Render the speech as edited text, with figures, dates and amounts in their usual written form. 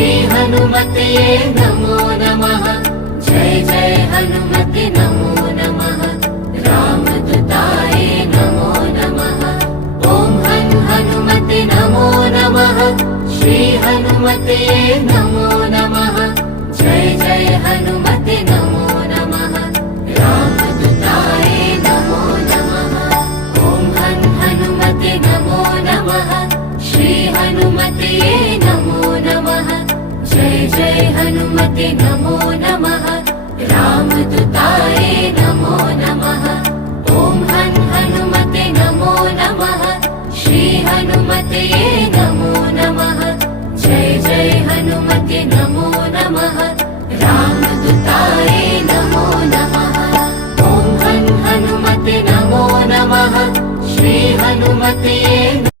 श्री हनुमते नमो नमः। जय जय हनुमते नमो नमः। रामदूताय नमो नमः। ॐ हनुमते नमो नमः। श्री हनुमते नमो नमः। जय जय हनुमते नमो नमः। रामदूताय नमो नमः। ॐ हनुमते नमो नमः। श्री हनुमते नमो नमः। जय जय हनुमते नमो नमः। रामदूताय नमो नमः। ॐ हनुमते नमो नमः। श्री हनुमते नमो नमः। जय जय हनुमते नमो नमः। रामदूताय नमो नमः। ॐ हनुमते नमो नमः। श्री हनुमते